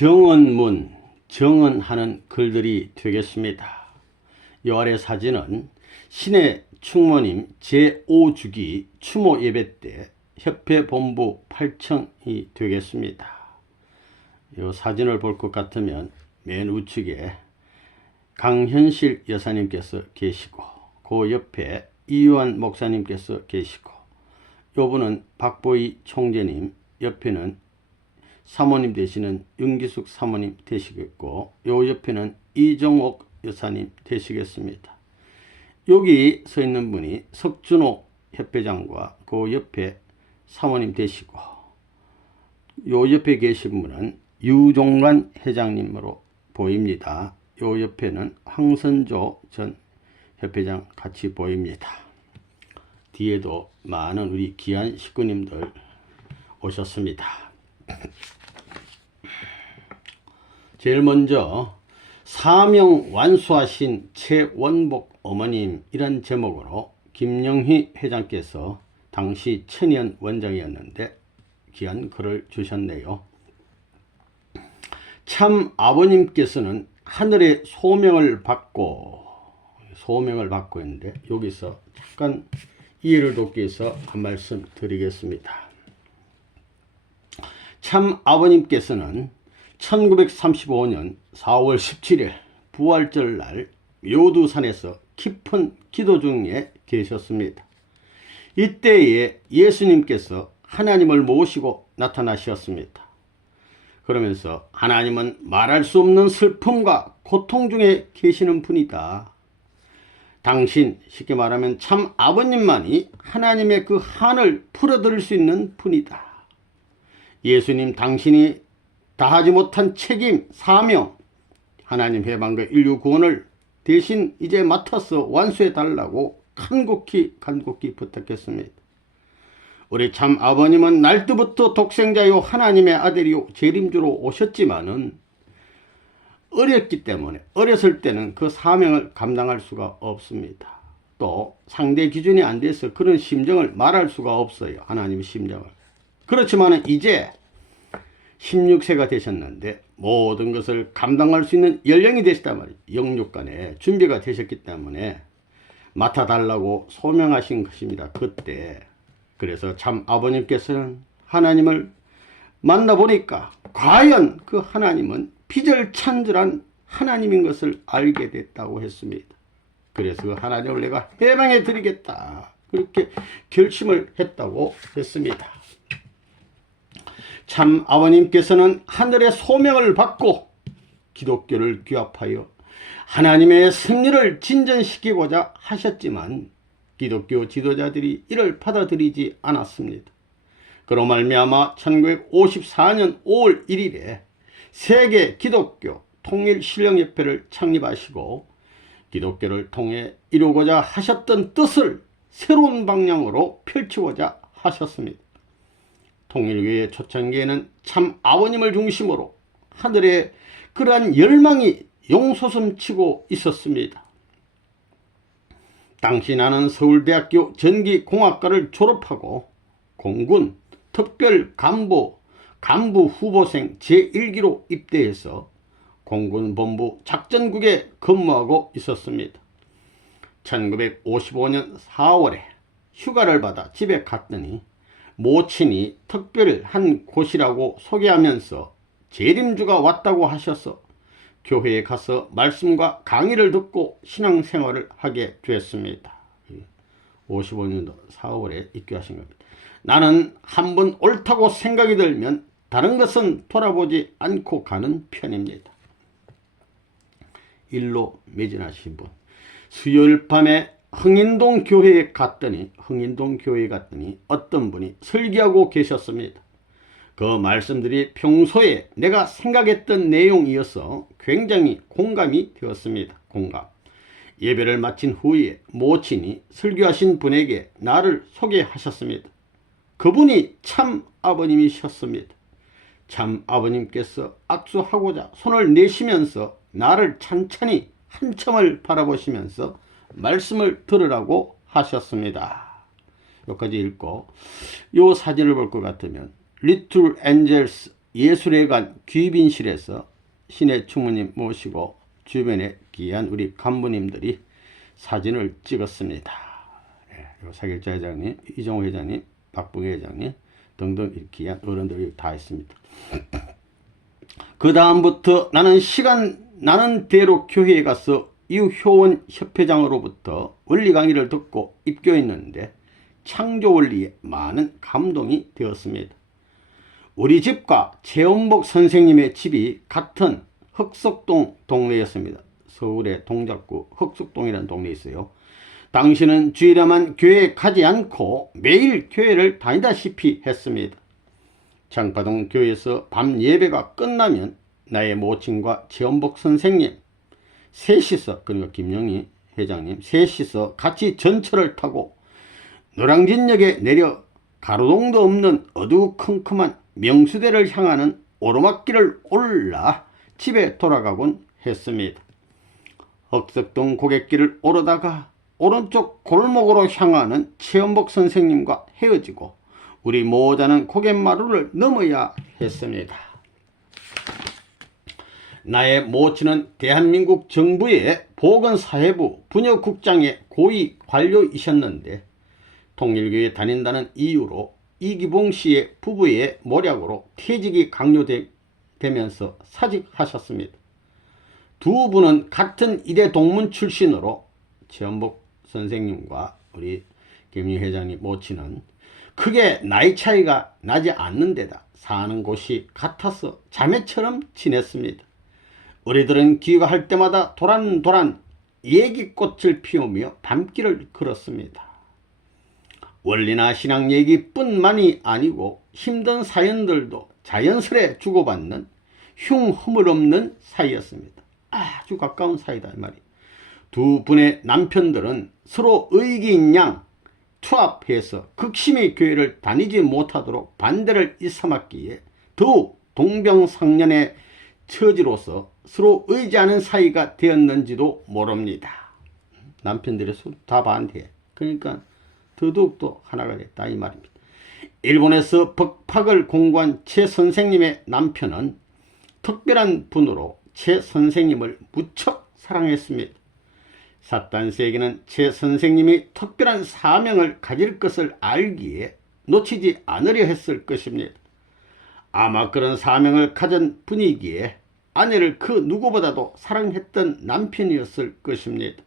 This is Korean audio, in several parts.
정언문, 정언하는 글들이 되겠습니다. 이 아래 사진은 신해 충모님 제5주기 추모 예배 때 협회 본부 8층이 되겠습니다. 이 사진을 볼 것 같으면 맨 우측에 강현실 여사님께서 계시고 그 옆에 이유한 목사님께서 계시고 요분은 박보희 총재님, 옆에는 사모님 되시는 윤기숙 사모님 되시겠고 요 옆에는 이정옥 여사님 되시겠습니다. 여기 서 있는 분이 석준호 협회장과 그 옆에 사모님 되시고 요 옆에 계신 분은 유종관 회장님으로 보입니다. 요 옆에는 황선조 전 협회장 같이 보입니다. 뒤에도 많은 우리 귀한 식구님들 오셨습니다. 제일 먼저 사명 완수하신 최원복 어머님 이란 제목으로 김영희 회장께서 당시 천연 원장이었는데 귀한 글을 주셨네요. 참 아버님께서는 하늘의 소명을 받고 있는데 여기서 잠깐 이해를 돕기 위해서 한 말씀 드리겠습니다. 참 아버님께서는 1935년 4월 17일 부활절 날 묘두산에서 깊은 기도 중에 계셨습니다. 이때에 예수님께서 하나님을 모시고 나타나셨습니다. 그러면서 하나님은 말할 수 없는 슬픔과 고통 중에 계시는 분이다. 당신, 쉽게 말하면 참 아버님만이 하나님의 그 한을 풀어드릴 수 있는 분이다. 예수님, 당신이 다하지 못한 책임, 사명, 하나님 해방과 인류 구원을 대신 이제 맡아서 완수해 달라고 간곡히 부탁했습니다. 우리 참 아버님은 날때부터 독생자요 하나님의 아들이요 재림주로 오셨지만은 어렸기 때문에 어렸을 때는 그 사명을 감당할 수가 없습니다. 또 상대 기준이 안 돼서 그런 심정을 말할 수가 없어요. 하나님의 심정을. 그렇지만은 이제 16세가 되셨는데 모든 것을 감당할 수 있는 연령이 되셨단 말이에요. 영육간에 준비가 되셨기 때문에 맡아달라고 소명하신 것입니다. 그때. 그래서 참 아버님께서는 하나님을 만나보니까 과연 그 하나님은 비절찬절한 하나님인 것을 알게 됐다고 했습니다. 그래서 그 하나님을 내가 해방해 드리겠다. 그렇게 결심을 했다고 했습니다. 참 아버님께서는 하늘의 소명을 받고 기독교를 규합하여 하나님의 승리를 진전시키고자 하셨지만 기독교 지도자들이 이를 받아들이지 않았습니다. 그로 말미암아 1954년 5월 1일에 세계 기독교 통일신령협회를 창립하시고 기독교를 통해 이루고자 하셨던 뜻을 새로운 방향으로 펼치고자 하셨습니다. 통일교회 초창기에는 참 아버님을 중심으로 하늘에 그러한 열망이 용솟음치고 있었습니다. 당시 나는 서울대학교 전기공학과를 졸업하고 공군 특별간부 후보생 제1기로 입대해서 공군본부 작전국에 근무하고 있었습니다. 1955년 4월에 휴가를 받아 집에 갔더니 모친이 특별한 곳이라고 소개하면서 재림주가 왔다고 하셔서 교회에 가서 말씀과 강의를 듣고 신앙생활을 하게 되었습니다. 55년도 4월에 입교하신 겁니다. 나는 한번 옳다고 생각이 들면 다른 것은 돌아보지 않고 가는 편입니다. 일로 매진하신 분. 수요일 밤에 흥인동 교회에 갔더니 어떤 분이 설교하고 계셨습니다. 그 말씀들이 평소에 내가 생각했던 내용이어서 굉장히 공감이 되었습니다. 공감. 예배를 마친 후에 모친이 설교하신 분에게 나를 소개하셨습니다. 그분이 참 아버님이셨습니다. 참 아버님께서 악수하고자 손을 내시면서 나를 찬찬히 한참을 바라보시면서 말씀을 들으라고 하셨습니다. 여기까지 읽고 이 사진을 볼 것 같으면 리틀 엔젤스 예술회관 귀빈실에서 신의 충무님 모시고 주변에 귀한 우리 간부님들이 사진을 찍었습니다. 사길자 회장님, 이정호 회장님, 박봉희 회장님 등등 귀한 어른들이 다 있습니다. 그 다음부터 나는 대로 교회에 가서 이효원 협회장으로부터 원리 강의를 듣고 입교했는데 창조 원리에 많은 감동이 되었습니다. 우리 집과 최원복 선생님의 집이 같은 흑석동 동네였습니다. 서울의 동작구 흑석동이라는 동네에 있어요. 당신은 주일에만 교회에 가지 않고 매일 교회를 다니다시피 했습니다. 장파동 교회에서 밤 예배가 끝나면 나의 모친과 최원복 선생님 셋이서, 그러니까 김영희 회장님 셋이서 같이 전철을 타고 노량진역에 내려 가로등도 없는 어두컴컴한 명수대를 향하는 오르막길을 올라 집에 돌아가곤 했습니다. 흑석동 고갯길을 오르다가 오른쪽 골목으로 향하는 최원복 선생님과 헤어지고 우리 모자는 고갯마루를 넘어야 했습니다. 나의 모친은 대한민국 정부의 보건사회부 분여국장의 고위 관료이셨는데 통일교에 다닌다는 이유로 이기봉 씨의 부부의 모략으로 퇴직이 강요되면서 사직하셨습니다. 두 분은 같은 이대 동문 출신으로 최원복 선생님과 우리 김희 회장님 모친은 크게 나이 차이가 나지 않는 데다 사는 곳이 같아서 자매처럼 지냈습니다. 우리들은 귀가할 때마다 도란도란 얘기꽃을 피우며 밤길을 걸었습니다. 원리나 신앙 얘기뿐만이 아니고 힘든 사연들도 자연스레 주고받는 흉허물 없는 사이였습니다. 아주 가까운 사이다 이 말이에요. 두 분의 남편들은 서로 의기인 양 투합해서 극심히 교회를 다니지 못하도록 반대를 일삼았기에 더욱 동병상련의 처지로서 서로 의지하는 사이가 되었는지도 모릅니다. 남편들이 서로 다 반대해. 그러니까 더더욱더 하나가 됐다 이 말입니다. 일본에서 법학을 공부한 최 선생님의 남편은 특별한 분으로 최 선생님을 무척 사랑했습니다. 사탄세계는 최 선생님이 특별한 사명을 가질 것을 알기에 놓치지 않으려 했을 것입니다. 아마 그런 사명을 가진 분이기에 아내를 그 누구보다도 사랑했던 남편이었을 것입니다.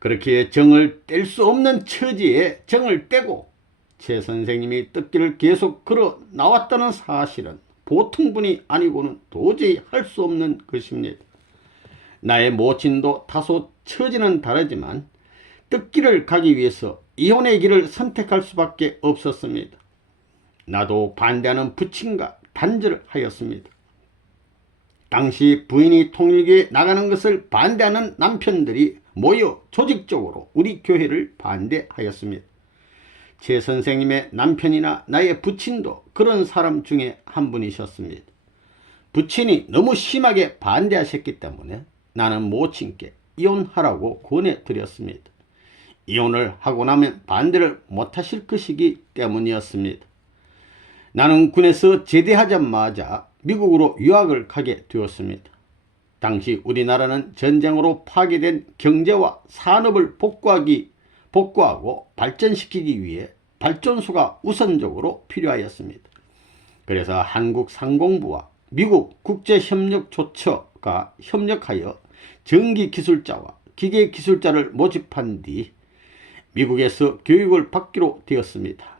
그렇게 정을 뗄 수 없는 처지에 정을 떼고 최 선생님이 뜻길을 계속 걸어 나왔다는 사실은 보통 분이 아니고는 도저히 할 수 없는 것입니다. 나의 모친도 다소 처지는 다르지만 뜻길을 가기 위해서 이혼의 길을 선택할 수밖에 없었습니다. 나도 반대하는 부친과 단절을 하였습니다. 당시 부인이 통일교에 나가는 것을 반대하는 남편들이 모여 조직적으로 우리 교회를 반대하였습니다. 제 선생님의 남편이나 나의 부친도 그런 사람 중에 한 분이셨습니다. 부친이 너무 심하게 반대하셨기 때문에 나는 모친께 이혼하라고 권해드렸습니다. 이혼을 하고 나면 반대를 못하실 것이기 때문이었습니다. 나는 군에서 제대하자마자 미국으로 유학을 가게 되었습니다. 당시 우리나라는 전쟁으로 파괴된 경제와 산업을 복구하고 발전시키기 위해 발전소가 우선적으로 필요하였습니다. 그래서 한국상공부와 미국 국제협력조처가 협력하여 전기기술자와 기계기술자를 모집한 뒤 미국에서 교육을 받기로 되었습니다.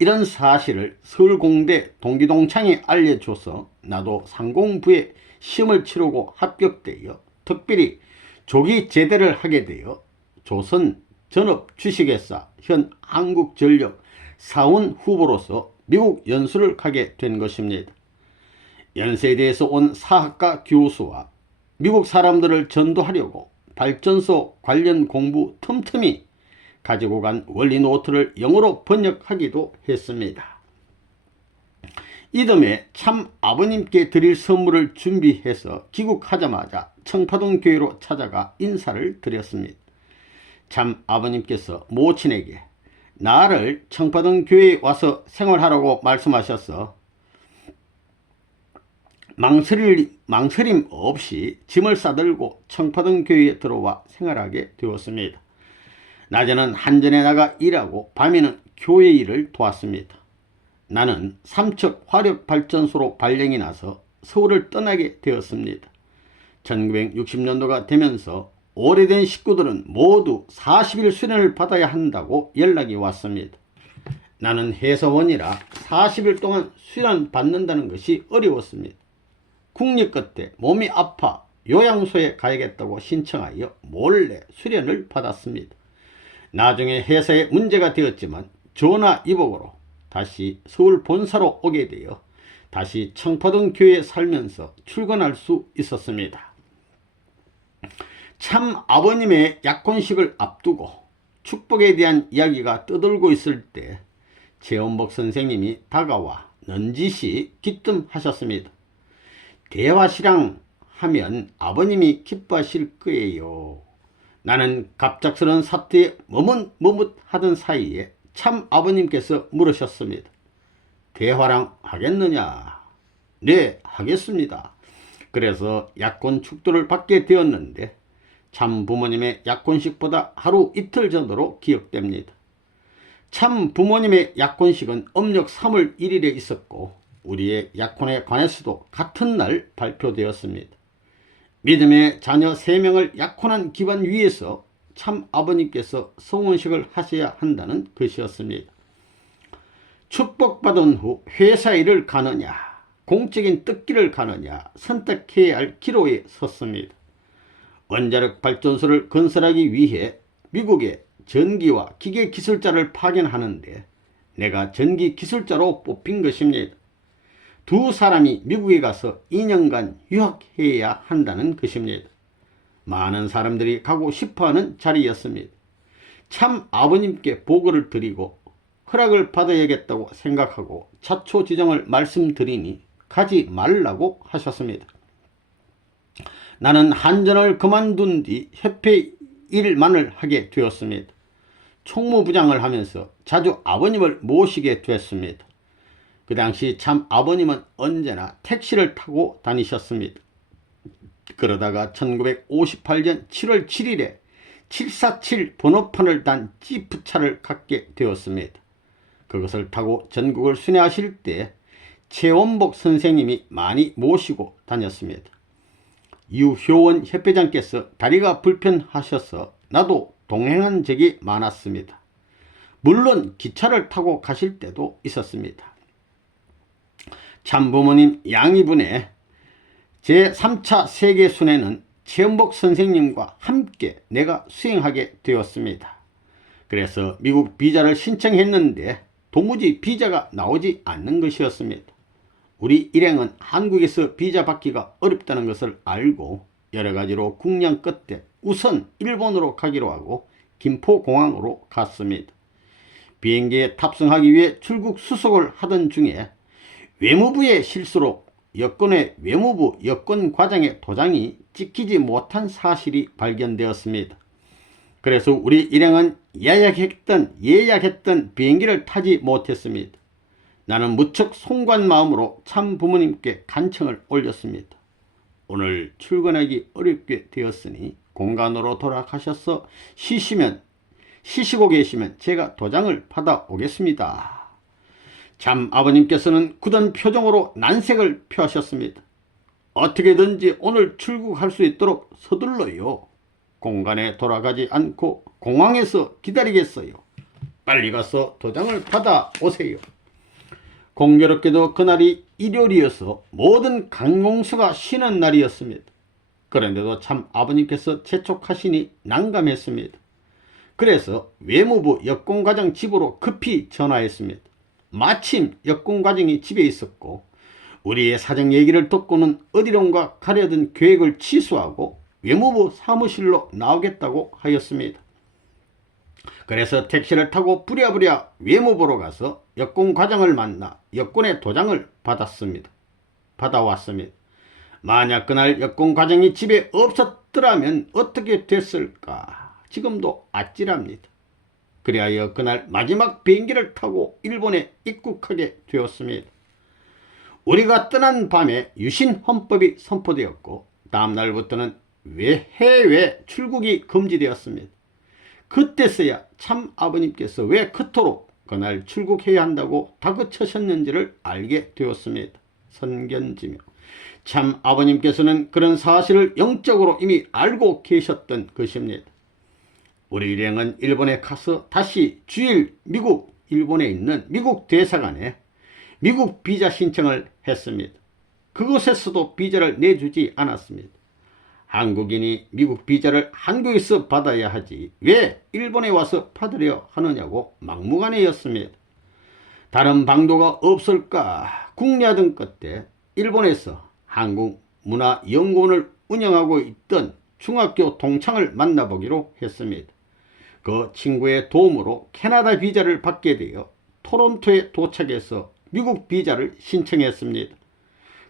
이런 사실을 서울공대 동기동창이 알려줘서 나도 상공부에 시험을 치르고 합격되어 특별히 조기 제대를 하게 되어 조선 전업주식회사 현 한국전력 사원 후보로서 미국 연수를 가게 된 것입니다. 연세대에서 온 사학과 교수와 미국 사람들을 전도하려고 발전소 관련 공부 틈틈이 가지고 간 원리 노트를 영어로 번역하기도 했습니다. 이듬해 참 아버님께 드릴 선물을 준비해서 귀국하자마자 청파동 교회로 찾아가 인사를 드렸습니다. 참 아버님께서 모친에게 나를 청파동 교회에 와서 생활하라고 말씀하셔서 망설임 없이 짐을 싸들고 청파동 교회에 들어와 생활하게 되었습니다. 낮에는 한전에 나가 일하고 밤에는 교회 일을 도왔습니다. 나는 삼척 화력발전소로 발령이 나서 서울을 떠나게 되었습니다. 1960년도가 되면서 오래된 식구들은 모두 40일 수련을 받아야 한다고 연락이 왔습니다. 나는 해사원이라 40일 동안 수련 받는다는 것이 어려웠습니다. 국립 끝에 몸이 아파 요양소에 가야겠다고 신청하여 몰래 수련을 받았습니다. 나중에 회사에 문제가 되었지만 전화 위복으로 다시 서울 본사로 오게 되어 다시 청파동 교회에 살면서 출근할 수 있었습니다. 참 아버님의 약혼식을 앞두고 축복에 대한 이야기가 떠돌고 있을 때 최원복 선생님이 다가와 넌지시 기뜸하셨습니다. 대화시랑 하면 아버님이 기뻐하실 거예요. 나는 갑작스러운 사태에 머뭇머뭇하던 사이에 참 아버님께서 물으셨습니다. 대화랑 하겠느냐? 네, 하겠습니다. 그래서 약혼 축도를 받게 되었는데 참 부모님의 약혼식보다 하루 이틀 전으로 기억됩니다. 참 부모님의 약혼식은 음력 3월 1일에 있었고 우리의 약혼에 관해서도 같은 날 발표되었습니다. 믿음의 자녀 3명을 약혼한 기반 위에서 참 아버님께서 성혼식을 하셔야 한다는 것이었습니다. 축복받은 후 회사 일을 가느냐 공적인 뜻길을 가느냐 선택해야 할 기로에 섰습니다. 원자력 발전소를 건설하기 위해 미국에 전기와 기계 기술자를 파견하는데 내가 전기 기술자로 뽑힌 것입니다. 두 사람이 미국에 가서 2년간 유학해야 한다는 것입니다. 많은 사람들이 가고 싶어하는 자리였습니다. 참 아버님께 보고를 드리고 허락을 받아야겠다고 생각하고 자초지종을 말씀드리니 가지 말라고 하셨습니다. 나는 한전을 그만둔 뒤 협회 일만을 하게 되었습니다. 총무부장을 하면서 자주 아버님을 모시게 됐습니다. 그 당시 참 아버님은 언제나 택시를 타고 다니셨습니다. 그러다가 1958년 7월 7일에 747 번호판을 단 지프차를 갖게 되었습니다. 그것을 타고 전국을 순회하실 때 최원복 선생님이 많이 모시고 다녔습니다. 유효원 협회장께서 다리가 불편하셔서 나도 동행한 적이 많았습니다. 물론 기차를 타고 가실 때도 있었습니다. 참부모님 양이분의 제3차 세계순회는 최원복 선생님과 함께 내가 수행하게 되었습니다. 그래서 미국 비자를 신청했는데 도무지 비자가 나오지 않는 것이었습니다. 우리 일행은 한국에서 비자 받기가 어렵다는 것을 알고 여러가지로 국량 끝에 우선 일본으로 가기로 하고 김포공항으로 갔습니다. 비행기에 탑승하기 위해 출국 수속을 하던 중에 외무부의 실수로 여권의 외무부 여권과장의 도장이 찍히지 못한 사실이 발견되었습니다. 그래서 우리 일행은 예약했던 비행기를 타지 못했습니다. 나는 무척 송구한 마음으로 참 부모님께 간청을 올렸습니다. 오늘 출근하기 어렵게 되었으니 공간으로 돌아가셔서 쉬시고 계시면 제가 도장을 받아 오겠습니다. 참 아버님께서는 굳은 표정으로 난색을 표하셨습니다. 어떻게든지 오늘 출국할 수 있도록 서둘러요. 공간에 돌아가지 않고 공항에서 기다리겠어요. 빨리 가서 도장을 받아 오세요. 공교롭게도 그날이 일요일이어서 모든 관공서가 쉬는 날이었습니다. 그런데도 참 아버님께서 재촉하시니 난감했습니다. 그래서 외무부 여권과장 집으로 급히 전화했습니다. 마침 여권과장이 집에 있었고 우리의 사정 얘기를 듣고는 어디론가 가려던 계획을 취소하고 외무부 사무실로 나오겠다고 하였습니다. 그래서 택시를 타고 부랴부랴 외무부로 가서 여권과장을 만나 여권의 도장을 받아왔습니다. 만약 그날 여권과장이 집에 없었더라면 어떻게 됐을까 지금도 아찔합니다. 그리하여 그날 마지막 비행기를 타고 일본에 입국하게 되었습니다. 우리가 떠난 밤에 유신 헌법이 선포되었고 다음 날부터는 해외 출국이 금지되었습니다. 그때서야 참 아버님께서 왜 그토록 그날 출국해야 한다고 다그쳐셨는지를 알게 되었습니다. 선견지며 참 아버님께서는 그런 사실을 영적으로 이미 알고 계셨던 것입니다. 우리 일행은 일본에 가서 다시 주일 일본에 있는 미국 대사관에 미국 비자 신청을 했습니다. 그곳에서도 비자를 내주지 않았습니다. 한국인이 미국 비자를 한국에서 받아야 하지 왜 일본에 와서 받으려 하느냐고 막무가내였습니다. 다른 방도가 없을까 궁리하던 끝에 일본에서 한국문화연구원을 운영하고 있던 중학교 동창을 만나보기로 했습니다. 그 친구의 도움으로 캐나다 비자를 받게 되어 토론토에 도착해서 미국 비자를 신청했습니다.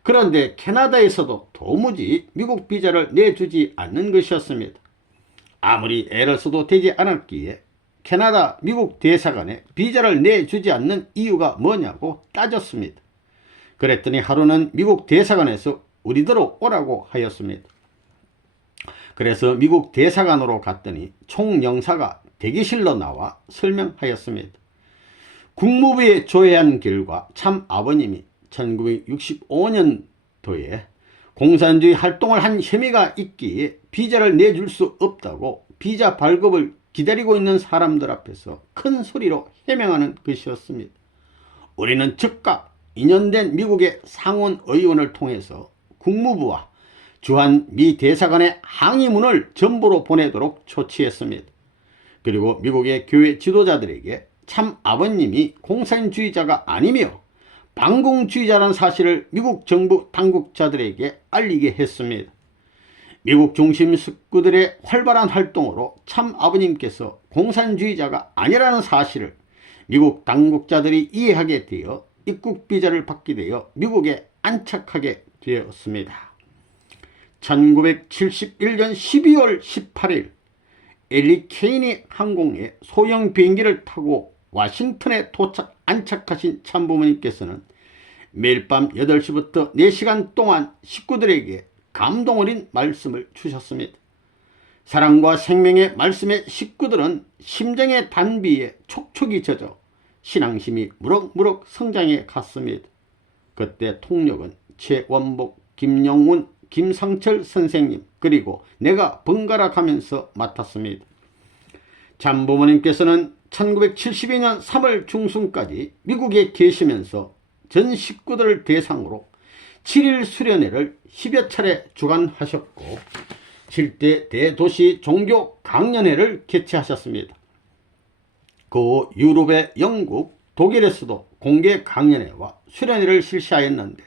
그런데 캐나다에서도 도무지 미국 비자를 내주지 않는 것이었습니다. 아무리 애를 써도 되지 않았기에 캐나다 미국 대사관에 비자를 내주지 않는 이유가 뭐냐고 따졌습니다. 그랬더니 하루는 미국 대사관에서 우리더러 오라고 하였습니다. 그래서 미국 대사관으로 갔더니 총영사가 대기실로 나와 설명하였습니다. 국무부에 조회한 결과 참 아버님이 1965년도에 공산주의 활동을 한 혐의가 있기에 비자를 내줄 수 없다고 비자 발급을 기다리고 있는 사람들 앞에서 큰 소리로 해명하는 것이었습니다. 우리는 즉각 2년 된 미국의 상원 의원을 통해서 국무부와 주한 미 대사관의 항의문을 전부로 보내도록 조치했습니다. 그리고 미국의 교회 지도자들에게 참 아버님이 공산주의자가 아니며 반공주의자라는 사실을 미국 정부 당국자들에게 알리게 했습니다. 미국 중심 식구들의 활발한 활동으로 참 아버님께서 공산주의자가 아니라는 사실을 미국 당국자들이 이해하게 되어 입국 비자를 받게 되어 미국에 안착하게 되었습니다. 1971년 12월 18일 엘리 케이니 항공의 소형 비행기를 타고 워싱턴에 안착하신 참부모님께서는 매일 밤 8시부터 4시간 동안 식구들에게 감동 어린 말씀을 주셨습니다. 사랑과 생명의 말씀에 식구들은 심정의 단비에 촉촉이 젖어 신앙심이 무럭무럭 성장해 갔습니다. 그때 통역은 최원복, 김영훈, 김상철 선생님 그리고 내가 번갈아 가면서 맡았습니다. 참부모님께서는 1972년 3월 중순까지 미국에 계시면서 전 식구들을 대상으로 7일 수련회를 10여 차례 주관하셨고 7대 대도시 종교 강연회를 개최하셨습니다. 그 후 유럽의 영국, 독일에서도 공개 강연회와 수련회를 실시하였는데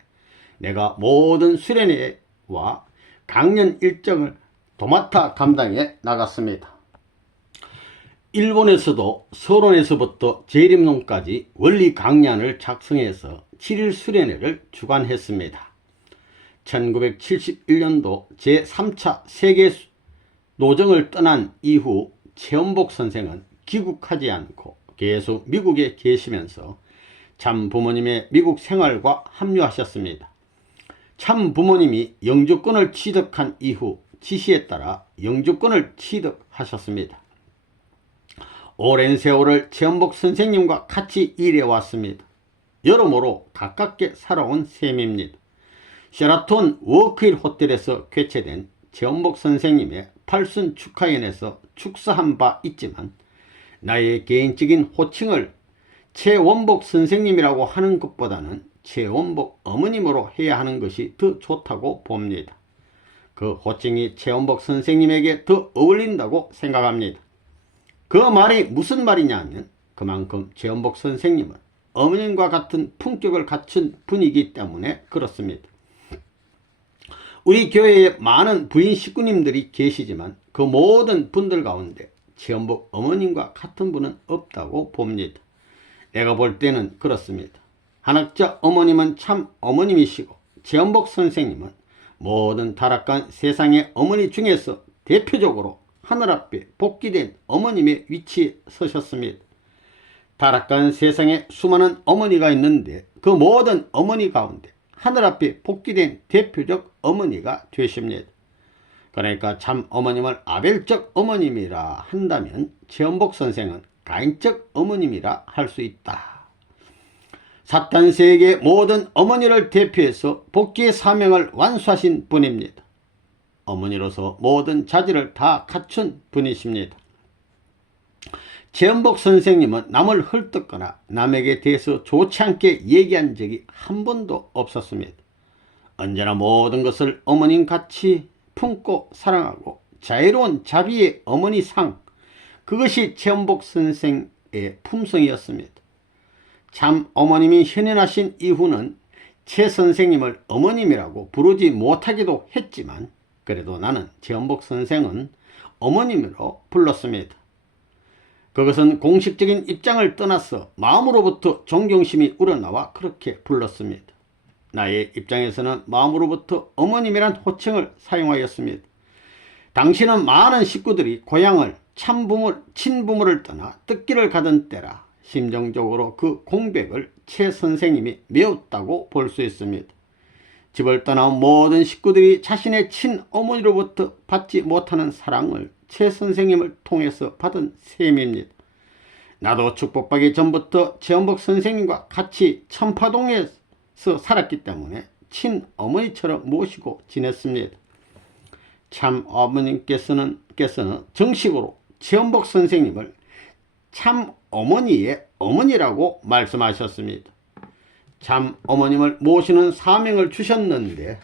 내가 모든 수련회와 강연 일정을 도맡아 감당해 나갔습니다. 일본에서도 서론에서부터 재림론까지 원리 강연을 작성해서 7일 수련회를 주관했습니다. 1971년도 제3차 세계 노정을 떠난 이후 최원복 선생은 귀국하지 않고 계속 미국에 계시면서 참 부모님의 미국 생활과 합류하셨습니다. 참 부모님이 영주권을 취득한 이후 지시에 따라 영주권을 취득하셨습니다. 오랜 세월을 최원복 선생님과 같이 일해왔습니다. 여러모로 가깝게 살아온 셈입니다. 셰라톤 워크힐 호텔에서 개최된 최원복 선생님의 팔순 축하연에서 축사한 바 있지만 나의 개인적인 호칭을 최원복 선생님이라고 하는 것보다는 최원복 어머님으로 해야 하는 것이 더 좋다고 봅니다. 그 호칭이 최원복 선생님에게 더 어울린다고 생각합니다. 그 말이 무슨 말이냐면 그만큼 최원복 선생님은 어머님과 같은 품격을 갖춘 분이기 때문에 그렇습니다. 우리 교회에 많은 부인 식구님들이 계시지만 그 모든 분들 가운데 최원복 어머님과 같은 분은 없다고 봅니다. 내가 볼 때는 그렇습니다. 한학자 어머님은 참 어머님이시고 최원복 선생님은 모든 타락한 세상의 어머니 중에서 대표적으로 하늘 앞에 복귀된 어머님의 위치에 서셨습니다. 타락한 세상에 수많은 어머니가 있는데 그 모든 어머니 가운데 하늘 앞에 복귀된 대표적 어머니가 되십니다. 그러니까 참 어머님을 아벨적 어머님이라 한다면 최원복 선생은 가인적 어머님이라 할 수 있다. 사탄 세계 모든 어머니를 대표해서 복귀의 사명을 완수하신 분입니다. 어머니로서 모든 자질을 다 갖춘 분이십니다. 최원복 선생님은 남을 헐뜯거나 남에게 대해서 좋지 않게 얘기한 적이 한 번도 없었습니다. 언제나 모든 것을 어머님같이 품고 사랑하고 자유로운 자비의 어머니상, 그것이 최원복 선생의 품성이었습니다. 참 어머님이 현현하신 이후는 최 선생님을 어머님이라고 부르지 못하기도 했지만 그래도 나는 최원복 선생은 어머님으로 불렀습니다. 그것은 공식적인 입장을 떠나서 마음으로부터 존경심이 우러나와 그렇게 불렀습니다. 나의 입장에서는 마음으로부터 어머님이란 호칭을 사용하였습니다. 당신은 많은 식구들이 고향을 친부모를 떠나 뜻길을 가던 때라 심정적으로 그 공백을 최 선생님이 메웠다고 볼 수 있습니다. 집을 떠나온 모든 식구들이 자신의 친어머니로부터 받지 못하는 사랑을 최 선생님을 통해서 받은 셈입니다. 나도 축복받기 전부터 최원복 선생님과 같이 청파동에서 살았기 때문에 친어머니처럼 모시고 지냈습니다. 참 어머님께서는 정식으로 최원복 선생님을 참 어머니의 어머니라고 말씀하셨습니다. 참 어머님을 모시는 사명을 주셨는데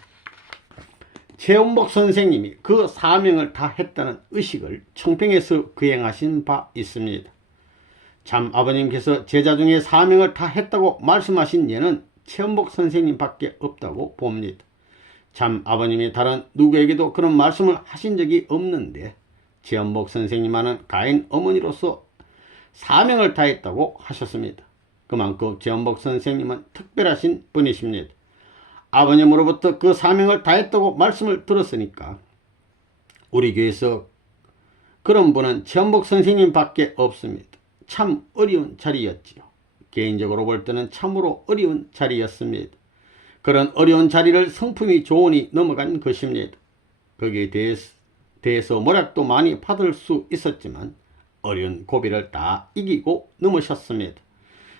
최원복 선생님이 그 사명을 다 했다는 의식을 청평에서 거행하신 바 있습니다. 참 아버님께서 제자 중에 사명을 다 했다고 말씀하신 예는 최원복 선생님 밖에 없다고 봅니다. 참 아버님이 다른 누구에게도 그런 말씀을 하신 적이 없는데 최원복 선생님만은 가인 어머니로서 사명을 다했다고 하셨습니다. 그만큼 최원복 선생님은 특별하신 분이십니다. 아버님으로부터 그 사명을 다했다고 말씀을 들었으니까 우리 교회에서 그런 분은 최원복 선생님 밖에 없습니다. 참 어려운 자리였지요. 개인적으로 볼 때는 참으로 어려운 자리였습니다. 그런 어려운 자리를 성품이 좋으니 넘어간 것입니다. 거기에 대해서 모략도 많이 받을 수 있었지만 어려운 고비를 다 이기고 넘으셨습니다.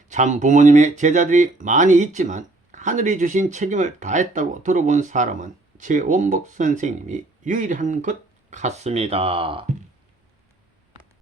참 부모님의 제자들이 많이 있지만 하늘이 주신 책임을 다했다고 들어본 사람은 최원복 선생님이 유일한 것 같습니다.